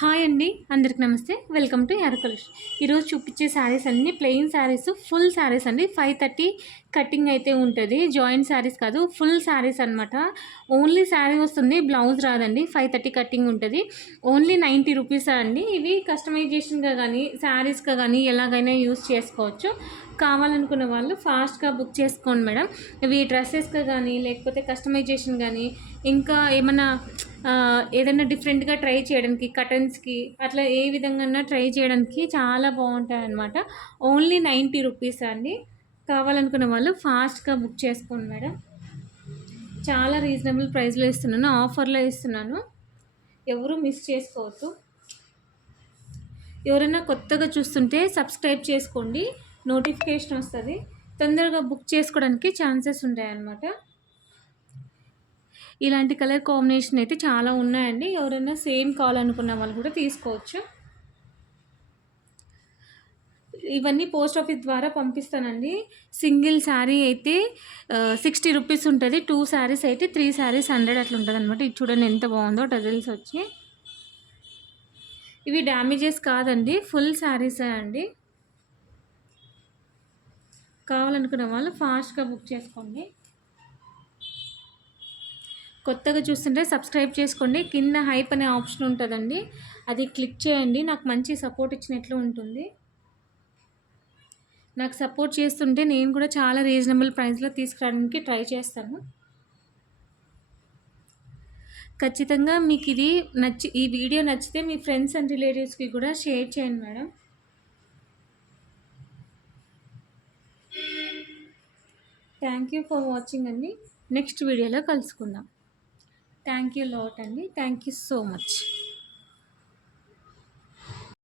Hi అండి, అందరికి నమస్తే. Welcome to Yaara collection. ఈరోజు చూపించే శారీస్ అన్నీ ప్లెయిన్ శారీస్, ఫుల్ శారీస్ అండి. 530 కటింగ్ అయితే ఉంటుంది. జాయింట్ శారీస్ కాదు, ఫుల్ శారీస్ అనమాట. ఓన్లీ శారీ వస్తుంది, బ్లౌజ్ రాదండి. 530 కటింగ్ ఉంటుంది. ఓన్లీ 90 రూపీస్ అండి. ఇవి కస్టమైజేషన్గా కానీ శారీస్గా కానీ ఎలాగైనా యూస్ చేసుకోవచ్చు. కావాలనుకున్న వాళ్ళు ఫాస్ట్గా బుక్ చేసుకోండి మేడం. ఇవి డ్రెస్సెస్గా కానీ లేకపోతే కస్టమైజేషన్ కానీ ఇంకా ఏమన్నా ఏదైనా డిఫరెంట్గా ట్రై చేయడానికి కటన్స్కి అట్లా ఏ విధంగా ట్రై చేయడానికి చాలా బాగుంటాయి అన్నమాట. ఓన్లీ 90 రూపీస్ అండి. కావాలనుకున్న వాళ్ళు ఫాస్ట్గా బుక్ చేసుకోండి మేడం. చాలా రీజనబుల్ ప్రైస్లో ఇస్తున్నాను, ఆఫర్లో ఇస్తున్నాను. ఎవరు మిస్ చేసుకోవద్దు. ఎవరైనా కొత్తగా చూస్తుంటే సబ్స్క్రైబ్ చేసుకోండి, నోటిఫికేషన్ వస్తుంది. తొందరగా బుక్ చేసుకోవడానికి ఛాన్సెస్ ఉంటాయి అన్నమాట. ఇలాంటి కలర్ కాంబినేషన్ అయితే చాలా ఉన్నాయండి. ఎవరైనా సేమ్ కావాలనుకున్న వాళ్ళు కూడా తీసుకోవచ్చు. ఇవన్నీ పోస్ట్ ఆఫీస్ ద్వారా పంపిస్తానండి. సింగిల్ శారీ అయితే 60 రూపీస్ ఉంటుంది. 2 శారీస్ అయితే 3 శారీస్ 100 అట్లా ఉంటుంది అనమాట. ఇది చూడండి ఎంత బాగుందో, డజల్స్ వచ్చి. ఇవి డ్యామేజెస్ కాదండి, ఫుల్ శారీసే అండి. కావాలనుకున్న వాళ్ళు ఫాస్ట్గా బుక్ చేసుకోండి. కొత్తగా చూస్తుంటే సబ్స్క్రైబ్ చేసుకోండి. కింద హైప్ అనే ఆప్షన్ ఉంటుందండి, అది క్లిక్ చేయండి. నాకు మంచి సపోర్ట్ ఇచ్చినట్లు ఉంటుంది. నాకు సపోర్ట్ చేస్తుంటే నేను కూడా చాలా రీజనబుల్ ప్రైస్లో తీసుకురావడానికి ట్రై చేస్తాను. ఖచ్చితంగా మీకు ఇది ఈ వీడియో నచ్చితే మీ ఫ్రెండ్స్ అండ్ రిలేటివ్స్కి కూడా షేర్ చేయండి madam. Thank you for watching అండి. నెక్స్ట్ వీడియోలో కలుసుకుందాం. థ్యాంక్ యూ లాట్ అండి. Thank you so much.